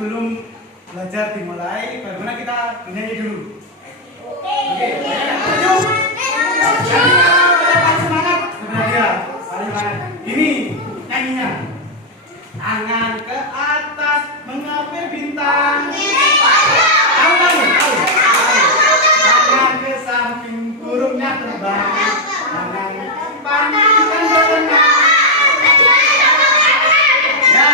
sebelum belajar dimulai, bagaimana kita bernyanyi dulu? Oke. Semangat. Semangat. Ini nyanyinya. Tangan ke atas menggapai bintang. Tahu. Tangan ke samping burungnya terbang. Tangan ke depan dan berenang. Ya.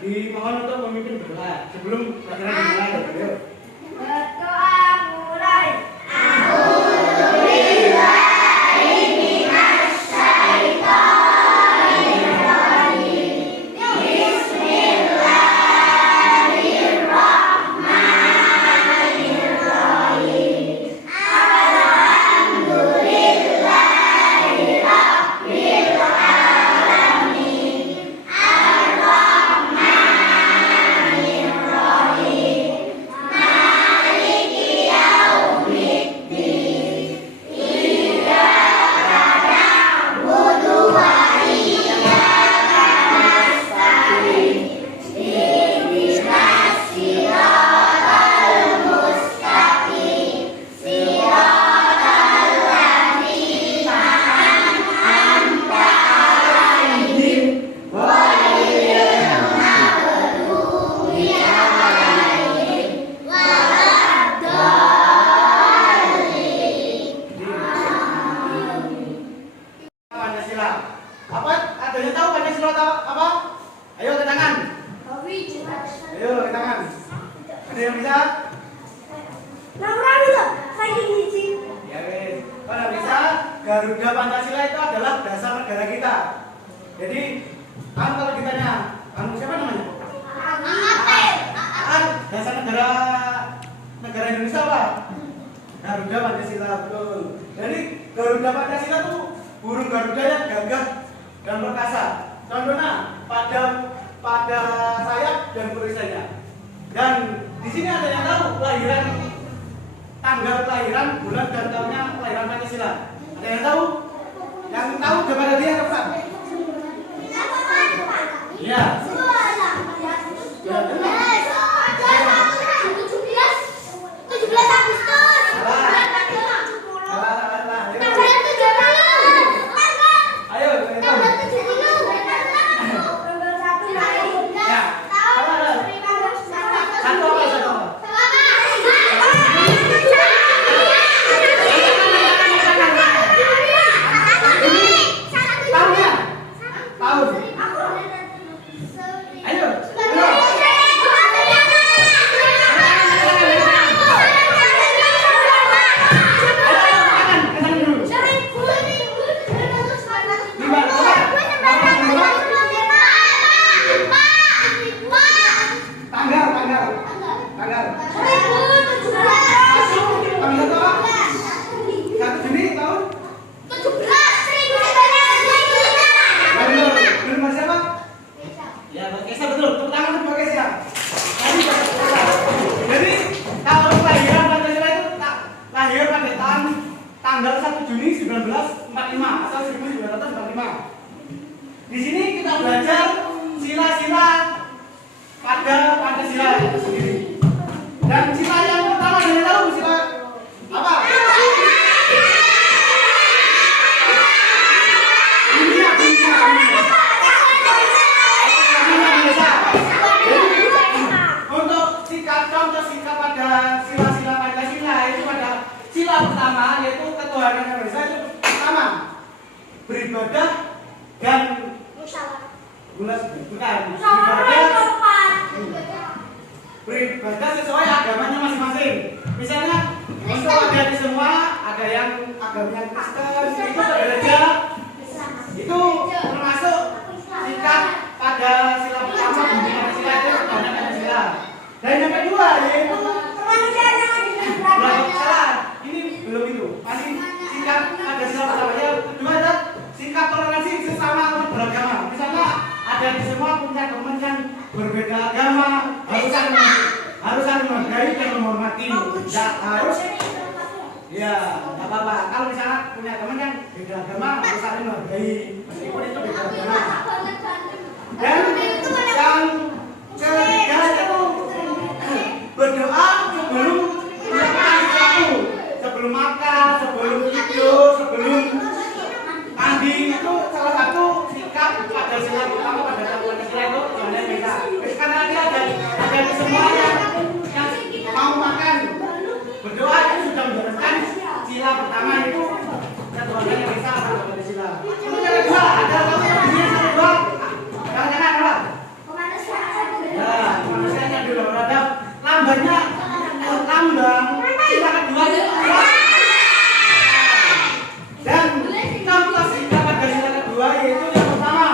Dimohon untuk memimpin doa sebelum pelajaran dimulai. Ayo. Berdoa mulai. Apa? Ada yang tahu Pancasila apa? Ayo ke tangan. Ayo ke tangan. Ada yang bisa? Ya wes. Kalau bisa, Garuda Pancasila itu adalah dasar negara kita. Jadi, kalau ditanya, kamu siapa namanya? Dasar negara Indonesia apa? Garuda Pancasila, betul. Jadi Garuda Pancasila itu burung Garuda yang gagah dan perkasa. Contohnya pada sayap dan perisainya. Dan di sini ada yang tahu tanggal kelahiran, bulan dan tahunnya kelahiran Pancasila. Ada yang tahu? Yang tahu daripada dia cepat. Iya. Ya, benar. 17 Agustus. Ayo, tanggal? 2017. Tanggal berapa? 1 Juni tahun? 17. Benar. Benar siapa? Ya, Mbak Kesa betul. Tepuk tangan untuk Mbak Kesa. Jadi tahun kelahiran Pancasila itu lahir pada tanggal 1 Juni 1945 atau 1945. Di sini kita belajar sila-sila pada Pancasila itu sendiri. Dan sila yang pertama dari tahu sila apa? Dunia. Untuk contoh sikap pada sila-sila Pancasila itu pada sila pertama yaitu ketuhanan yang Maha Esa itu pertama beribadah dan beribadah sesuai agamanya masing-masing. Misalnya untuk adik semua ada yang agamanya Kristen itu gereja itu termasuk sikap pada sila pertama di Pancasila itu ketuhanan Pancasila. Dan yang kedua yaitu salah ini belum itu masih sikap pada sila pertama. Yang kedua adalah sikap toleransi sesama umat beragama. Misalnya ada di semua punya teman yang berbeda agama harus saling menghargai dan menghormati. Tidak harus ya nggak apa-apa. Kalau misalnya punya teman yang beda agama harus saling menghargai meskipun itu beda agama. Dan yang ketiga itu berdoa sebelum melakukan sesuatu, sebelum makan, sebelum tidur, sebelum mandi itu salah satu sikap pada sila pertama pada Pancasila itu jangan kita. Karena dia ada di semuanya yang mau makan berdoa itu sudah menjalankan sila pertama itu ketuhanan yang Esa pada Pancasila. Itu yang kedua ada kamu yang kedua jangan apa? Ya kemanusiaannya dulu ada lambangnya lambang sila kedua itu dan contoh sikap pada sila kedua yaitu yang pertama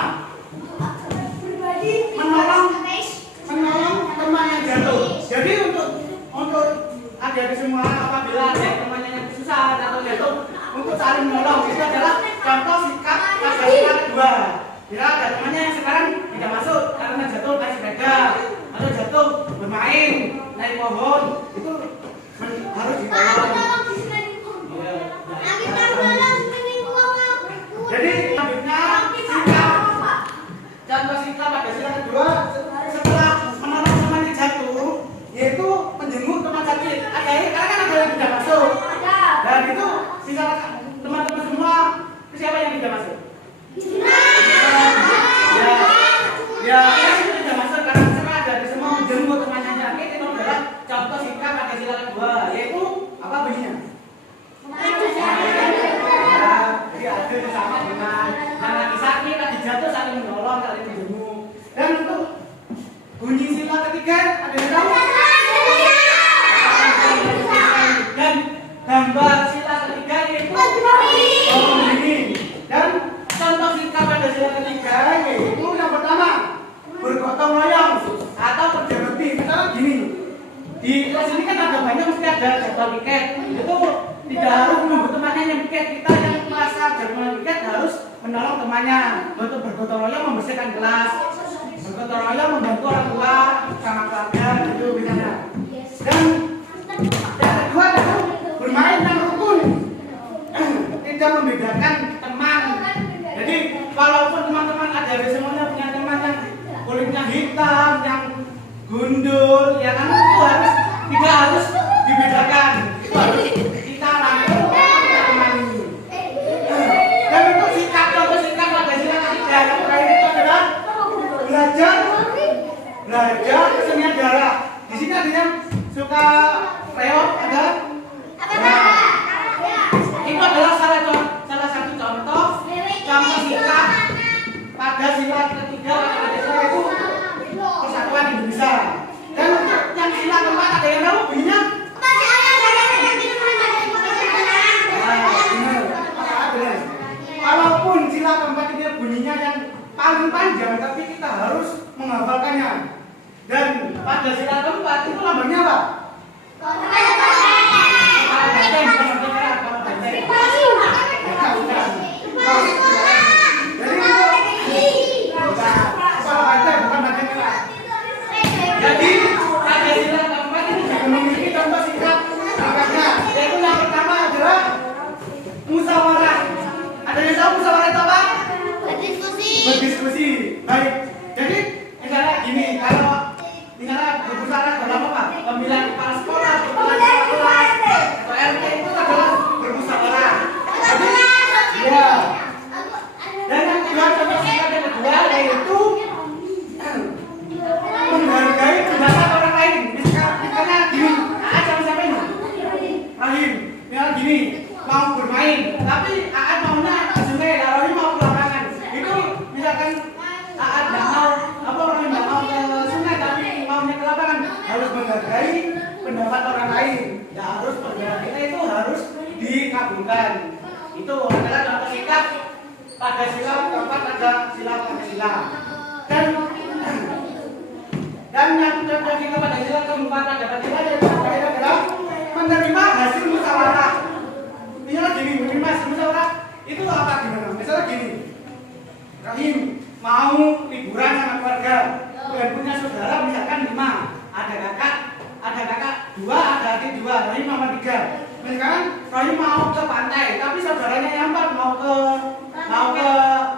menolong teman yang jatuh. Jadi untuk adik-adik semua apabila ada temannya yang kesusahan atau jatuh untuk saling menolong itu adalah contoh sikap pada sila kedua. Bila ada temannya yang sekarang tidak masuk karena jatuh naik sepeda atau jatuh bermain naik pohon itu harus ditolong. Jadi selanjutnya sikap contoh sikap pada sila kedua setelah menolong teman yang jatuh yaitu menjenguk teman sakit. Ada karena kan ada yang tidak masuk. Dan itu sisa teman-teman semua siapa yang tidak masuk? Ya tidak masuk karena misalkan ada di semua menjenguk temannya sakit itu adalah contoh sikap pada sila kedua yaitu apa bunyinya? Jadi adil bersama dengan yang lagi sakit, lagi jatuh saling menolong, saling menjenguk. Dan untuk bunyi sila ketiga ada yang tahu? Dan gambar sila ketiga yaitu ini. Dan contoh sikap pada sila ketiga yaitu yang pertama bergotong royong atau kerja bakti. Misalnya gini, di kelas ini kan ada banyak mesti ada jadwal piket. Itu tidak harus menunggu temannya yang piket. Kita yang merasa jadwal piket harus menolong temannya untuk bergotong royong membersihkan kelas, bergotong royong membantu orang tua sama keluarga itu misalnya. Dan yang kedua adalah bermain yang rukun, tidak membedakan teman. Jadi walaupun teman-teman ada di semuanya punya teman yang kulitnya hitam, yang gundul, ya kan itu harus tidak harus dibedakan. Itu harus kita rangkul kita temani. Dan untuk sikap pada sila ketiga yang terakhir itu adalah belajar kesenian daerah. Di sini ada yang suka reog ada. Itu adalah salah satu contoh sikap pada sila ketiga pada sila itu persatuan Indonesia. Dan untuk yang sila keempat ada yang tahu bunyinya? Walaupun sila keempat ini bunyinya yang paling panjang, tapi kita harus menghafalkannya. Dan pada sila keempat itu lambangnya apa? Kepala banteng, bukan banteng merah, kepala banteng. Ya, bukan. Jadi itu kepala banteng, bukan banteng merah. Jadi Pancasila keempat ini juga memiliki contoh singkatnya, yaitu yang pertama adalah musyawarah. Ada yang tahu musyawarah itu apa? Berdiskusi. Baik. Jadi misalnya gini, kalau misalnya bermusyawarah dalam apa? Pemilihan kepala sekolah, pemilihan kelas, atau RT itu adalah bermusyawarah. Jadi, ya. Dan yang kedua, contoh singkat yang kedua yaitu menghargai pendapat orang lain. Misalnya gini, siapa ini? Rahim. Misalnya gini, mau bermain, tapi Aad maunya ke sungai, Rahim mau ke lapangan. Itu misalkan Aad nggak mau, apa Rahim nggak mau ke sungai, tapi maunya ke lapangan, harus menghargai pendapat orang lain. Ya harus pendapat kita itu harus dikabulkan. Itu adalah contoh singkat pada sila keempat ada sila Pancasila. Dan yang contoh singkat pada sila keempat ada Pancasila yaitu adalah menerima hasil musyawarah. Misalnya gini, menerima hasil musyawarah itu apa gimana? Misalnya gini, Rahim mau liburan sama keluarga dan punya saudara misalkan 5, ada kakak 2, ada adik 2, Rahim nomor 3. Misalkan Rahim mau ke pantai, tapi saudaranya yang 4 mau ke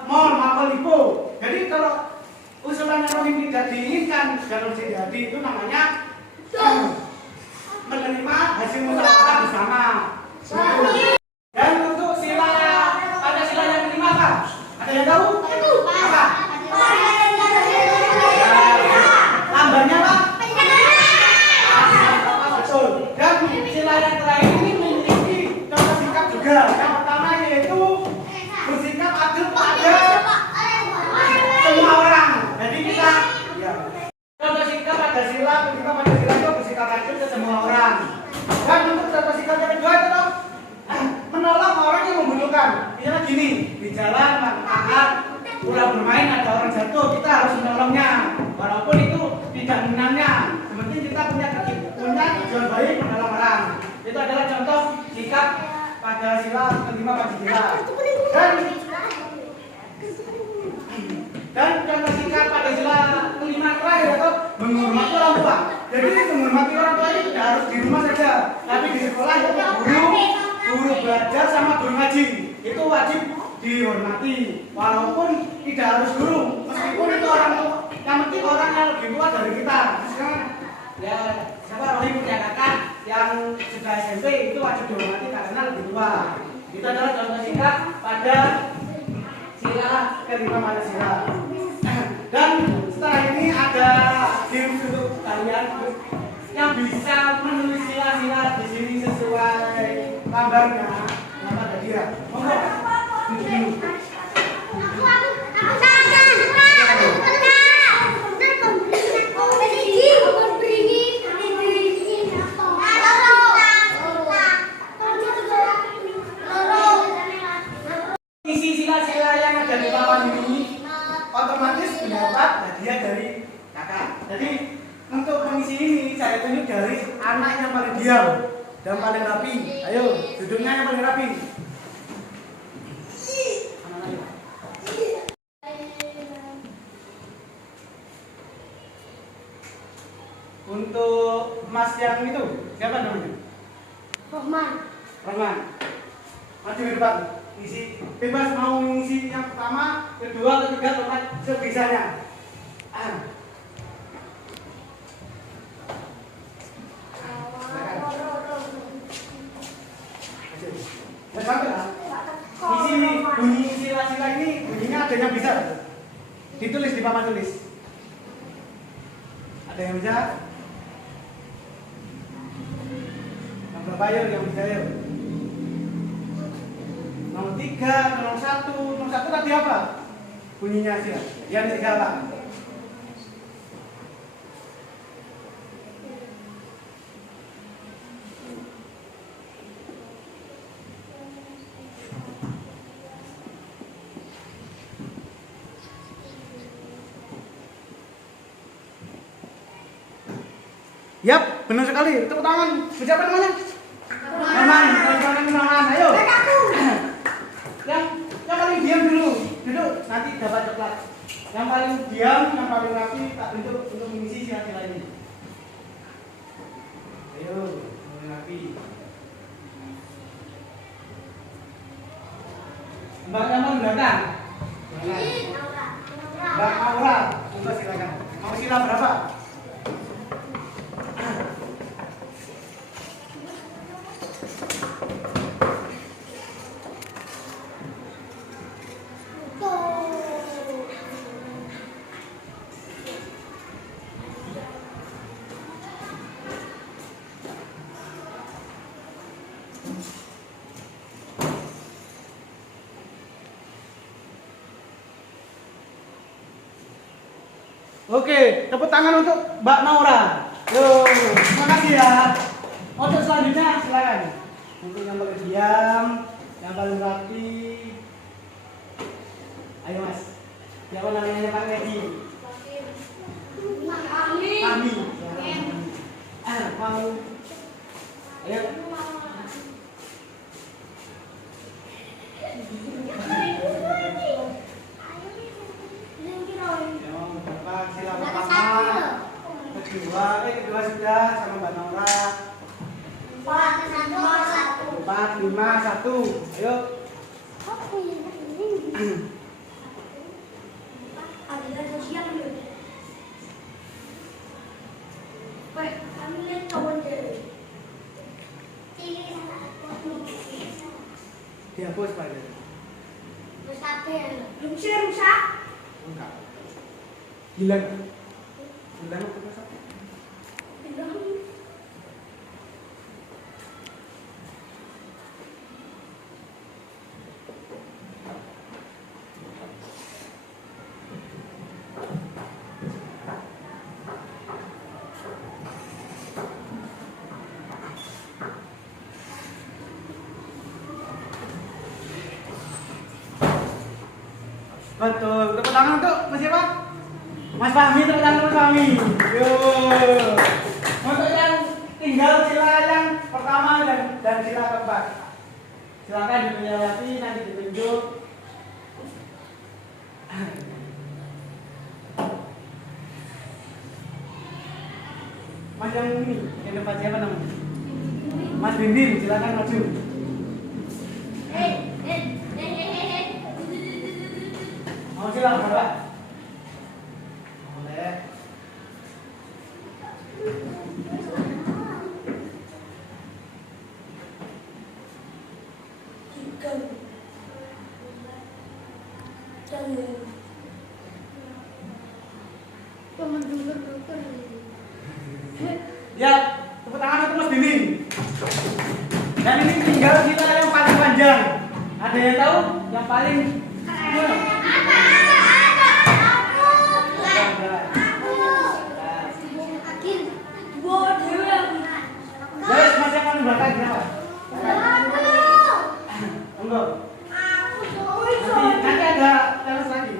mall, mau ke Lipo. Jadi kalau usulan Rahim tidak diinginkan dalam jadi itu namanya menerima hasil musyawarah bersama. Dan untuk sila Pancasila yang kelima apa? Ada yang tahu? Apa? Lambangnya apa? Betul. Dan sila yang terakhir ini memiliki contoh sikap juga. Yang pertama yaitu bersikap adil pada semua orang. Jadi kita contoh sikap Pancasila, ketika Pancasila itu bersikap adil ke semua orang. Dan untuk contoh sikap yang kedua itu menolong orang yang membutuhkan. Misalnya gini, di jalan ulah bermain ada orang jatuh, kita harus menolongnya. Walaupun itu tidak menangnya, seperti kita punya tujuan baik menolong orang. Itu adalah contoh sikap pada sila kelima Pancasila. Dan contoh sikap pada sila kelima terakhir itu menghormati orang tua. Jadi menghormati orang tua itu tidak harus di rumah saja, tapi di sekolah itu guru belajar sama guru ngaji itu wajib dihormati, walaupun tidak harus guru, meskipun itu orang tua, yang penting orang yang lebih tua dari kita. Misalkan ya siapa Rohim punya kakak yang sudah SMP itu wajib dihormati karena lebih tua. Itu adalah contoh singkat pada sila kelima Pancasila. Dan setelah ini ada game untuk kalian yang bisa menulis sila-sila di sini sesuai gambarnya. Apa ada dia? Isi sila-sila yang ada di papan ini otomatis mendapat hadiah dari kakak. Jadi untuk mengisi ini saya tunjuk dari anak yang paling diam dan paling rapi. Ayo, duduknya yang paling rapi. Untuk Mas yang itu, siapa namanya? Rohman. Maju ke depan. Isi bebas mau mengisi yang pertama, kedua, ketiga, keempat, sebisanya. Isi ini, bunyi sila-sila ini, bunyinya ada yang bisa ditulis di papan tulis. Ada yang bisa? Berapa yang bisa yuk? 03, 01 tadi apa? Bunyinya sih, yang segala. Yap, benar sekali. Tepuk tangan. Siapa namanya? Aman. Aman. Ayo. Yang paling diam dulu. Duduk. Nanti dapat coklat. Yang paling diam, yang paling rapi, tak bentuk untuk mengisi sila-sila ini. Ayo, paling rapi. Mbak yang mau datang? Mbak Aura, coba silakan. Mau sila berapa? Oke, tepuk tangan untuk Mbak Maura. Yo, terima kasih ya. Untuk selanjutnya silakan. Untuk yang paling diam, yang paling rapi. Ayo Mas. Siapa namanya Pak Wedi? Kami. Mau. Ayo. Sila pertama, kedua sudah sama Mbak Nora. 4, 5, 1. Ayo. Dihapus Pak. Rusak. Enggak. Hilang. Hilang apa rusak? Betul. Tepuk tangan untuk Mas siapa? Mas Fahmi, tepuk tangan untuk Fahmi. Yo. Untuk yang tinggal sila yang pertama dan sila keempat. Silakan dipenyelati, nanti ditunjuk. Mas yang ini, yang depan siapa namanya? Mas Bindin, silakan maju. Mau silakan Bapak. Boleh. Ya, tepuk tangan untuk Mas Bindin. Dan ini tinggal kita yang paling panjang. Ada yang tahu? Yang paling Guys, Mas yang paling belakang kenapa? Enggak. Nanti ada terus lagi.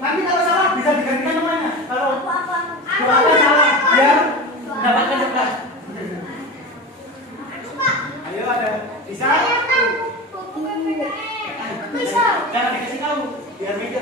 Nanti kalau salah bisa digantikan namanya. Kalau salah, biar dapatkan coklat. Ayo ada bisa. Jangan dikasih tahu, biar mikir.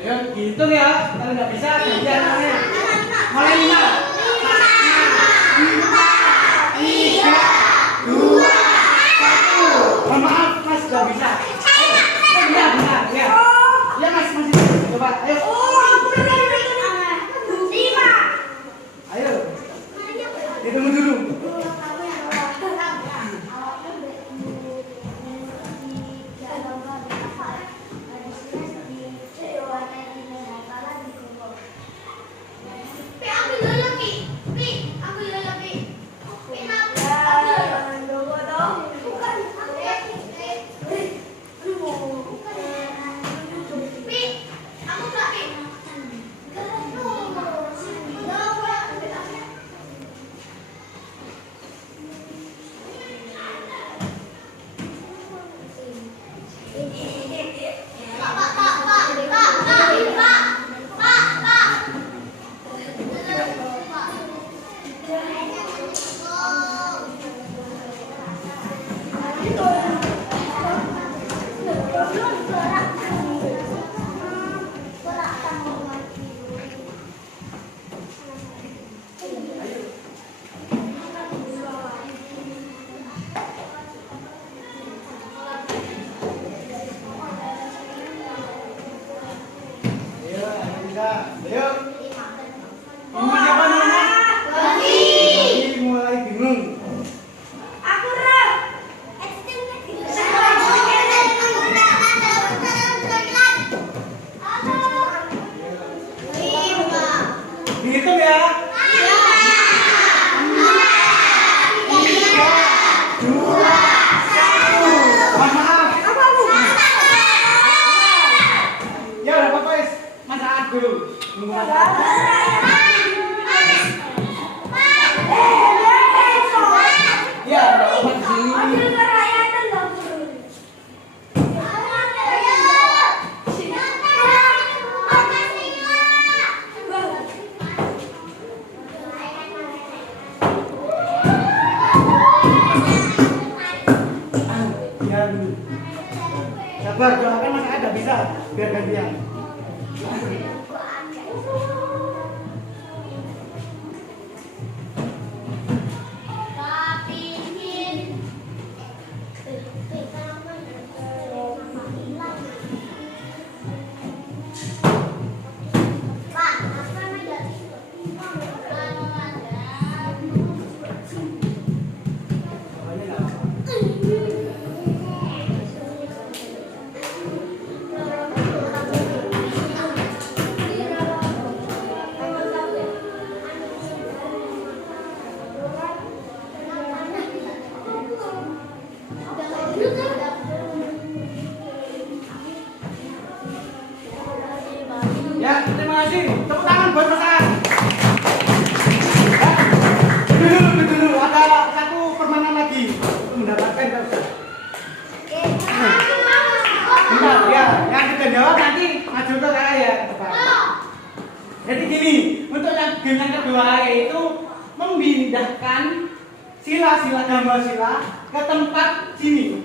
Ayo dihitung ya, kalau nggak bisa gantian namanya. Mulai 5, 4, 3, 2, 1. Mohon maaf Mas, nggak bisa. Benar, ya. Ya Mas, masih coba. Ayo. Ayo. Hitung dulu. Ambil Ya udah apa guys, masak dulu. Nunggu masak. Ya udah apa di sini? Ya dulu. Sabar, doakan masak ada bisa biar gantian. Ya, terima kasih. Tepuk tangan buat masakan. Dulu, ada satu permainan lagi untuk mendapatkan jawab. Bentar, ya, yang kita jawab nanti maju ke kakak ya. Jadi gini, untuk yang game yang kedua yaitu memindahkan sila-sila gambar sila ke tempat sini.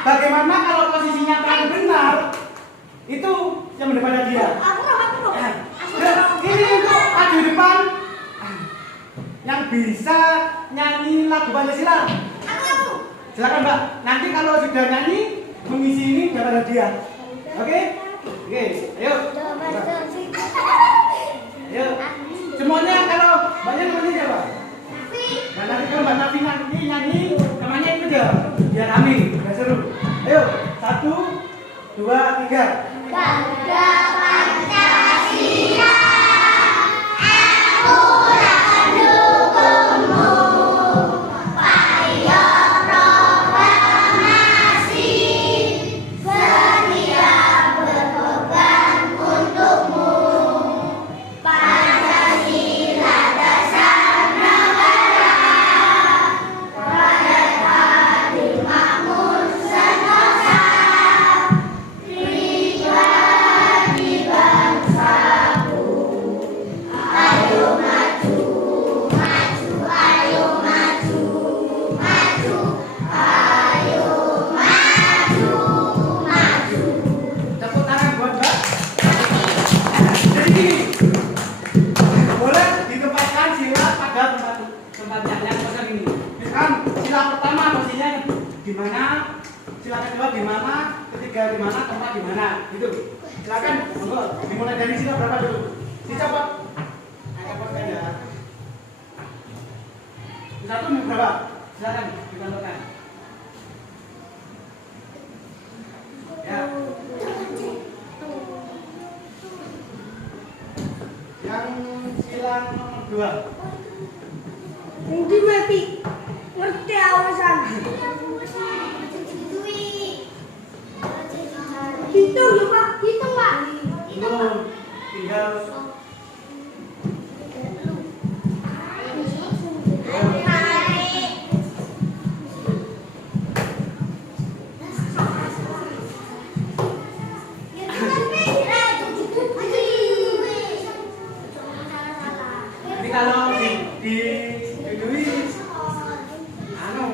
Bagaimana kalau posisinya paling benar? Itu yang mendepan dia. Ini untuk maju depan yang bisa nyanyi lagu Pancasila. Silakan Mbak. Nanti kalau sudah nyanyi mengisi ini dapat hadiah. Oke? Oke. Ayo. Ayo. Semuanya kalau Mbaknya namanya siapa? Mbak Nafi. Kalau Mbak Nafi nanti nyanyi namanya itu aja. Biar rame, biar seru. Ayo. 1, 2, 3. Bangga Pancasila, aku mendukungmu. Ayo proklamasi, setia berkorban untukmu. Pancasila dasar negara, rakyat adil makmur sentosa. Gimana, sila kedua gimana, ketiga gimana, keempat gimana, gitu. Silakan, monggo dimulai dari sila berapa dulu? Dicoba. Angkat ya. Satu berapa? Silakan dicontohkan. Ya. Yang sila nomor 2. Nanti mati. Ngerti awasan. Hitung ya Pak, hitung Pak. Belum, tinggal ini kalau di Dwi anu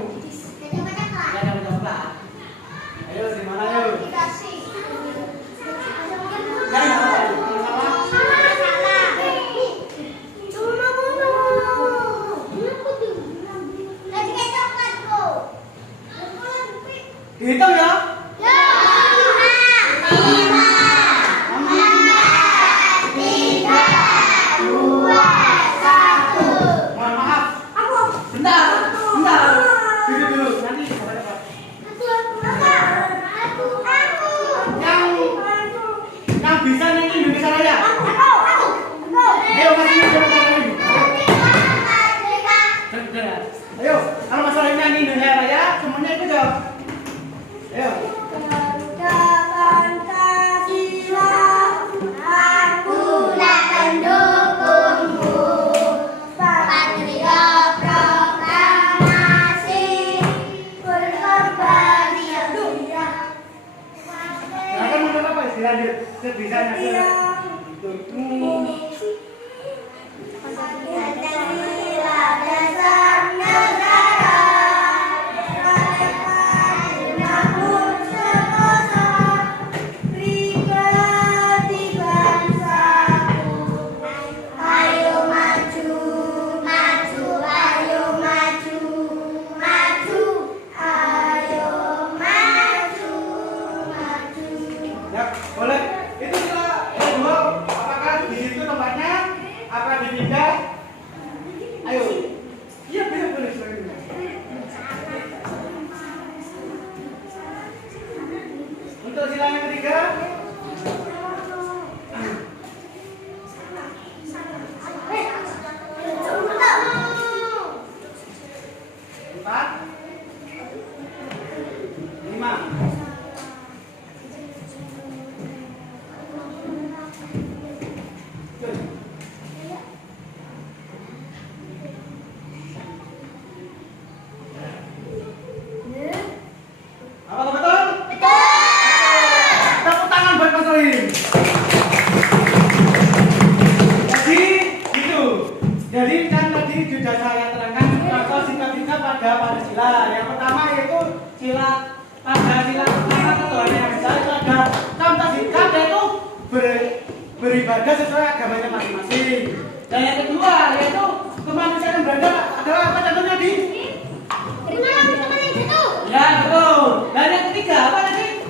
ya coba. Ayo di mana yuk? Jangan salah. tulisannya Iya. Pancasila dasar negara, makmur sentosa, pribadi bangsaku. Ayo maju, maju, ayo maju, maju, ayo maju, maju. Ya, boleh. Itu sila kedua. Apakah di situ tempatnya? Apa dipindah? Ayo. Iya, boleh. Untuk sila yang ketiga. Empat. Lima. Apa betul? Tepuk tangan buat Mas Rohim. Jadi itu. Jadi kan tadi sudah saya terangkan contoh singkat-singkat pada Pancasila. Yang pertama yaitu sila Pancasila pertama ketuhanan yang esa itu ada contoh singkat yaitu beribadah sesuai agamanya masing-masing. Dan yang kedua yaitu kemanusiaan yang beradab adalah apa contohnya di? Ya betul. Dan yang ketiga apa tadi?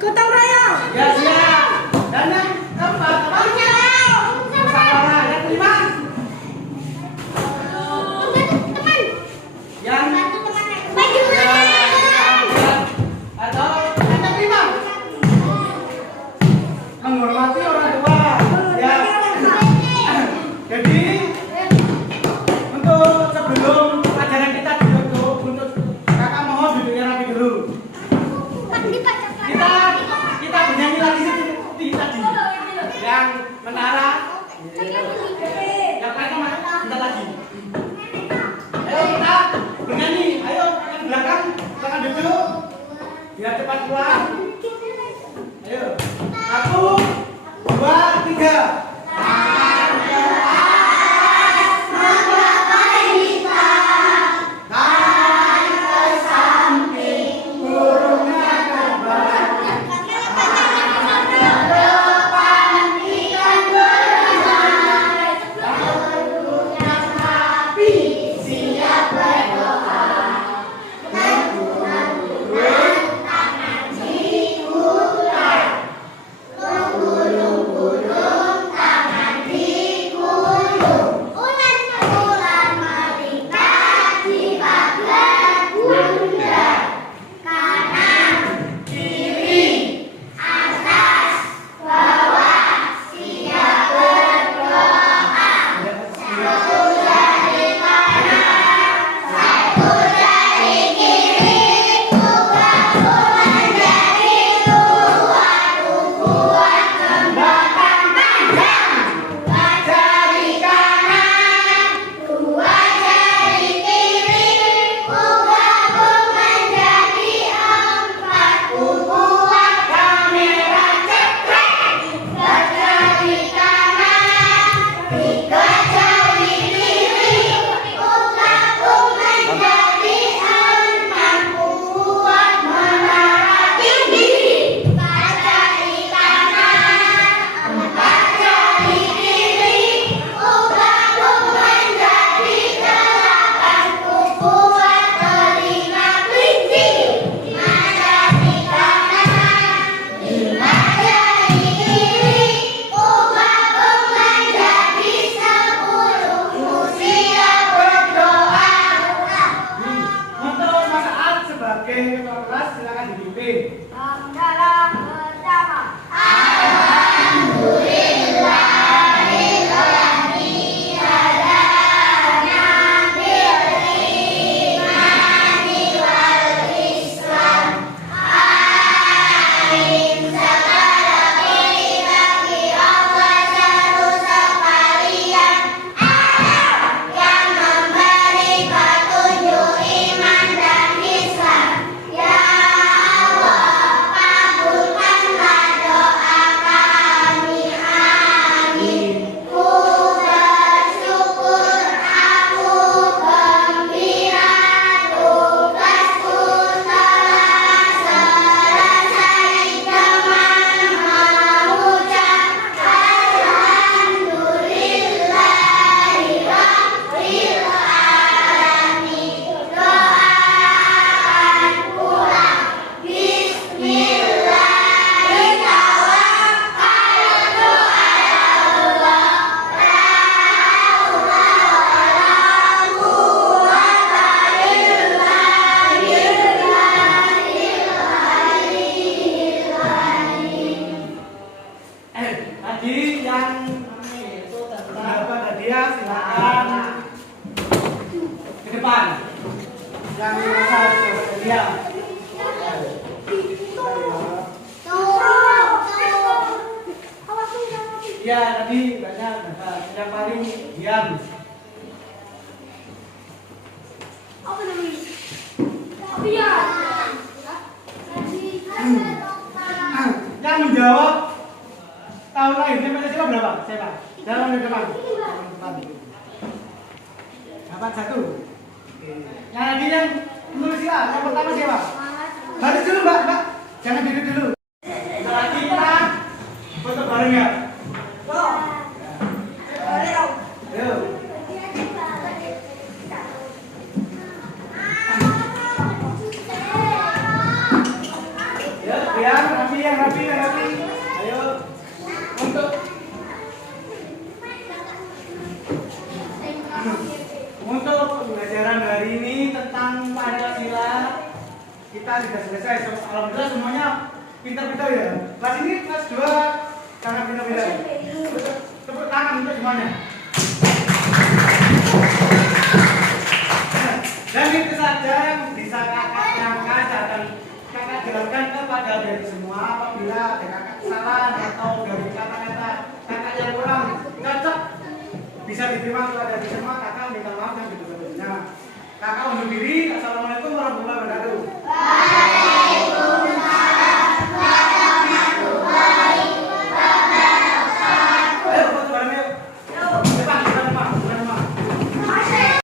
Gotong royong. Ya siap. Dan yang keempat apa? Musyawarah. Yang kelima? Yang atau yang kelima? Menghormati orang tua. Ya. Jadi untuk sebelum ajaran kita ditutup, untuk kakak mohon duduknya rapi dulu. Kita bernyanyi lagi seperti tadi. Yang menara. Yang lainnya mas, bentar lagi. Ayo kita bernyanyi. Ayo yang belakang, jangan duduk. Biar cepat keluar. Ayo. 1, 2, 3. Gulung-gulung Yang merasa dia. Iya, tadi banyak. Yang paling diam. Yang menjawab tahun lahirnya Pancasila berapa? Siapa? Jalan di depan. Dapat satu. Yang lagi yang menulis sila, yang pertama siapa? Baris dulu mbak. Jangan duduk dulu. Lagi kita foto bareng ya. Ayo. Ya, yang rapi. Ayo. Untuk pembelajaran hari ini tentang Pancasila kita sudah selesai. Alhamdulillah semuanya pintar-pintar ya. Kelas ini kelas 2 sangat pintar-pintar. Tepuk tangan untuk semuanya. Dan itu saja yang bisa kakak angkat dan kakak jelaskan kepada dari semua. Apabila ada kakak kesalahan atau dari kata-kata kakak yang kurang cocok bisa diterima kepada dari semua, kakak minta maaf yang sebesar-besarnya. Kakak undur diri. Assalamualaikum warahmatullahi wabarakatuh.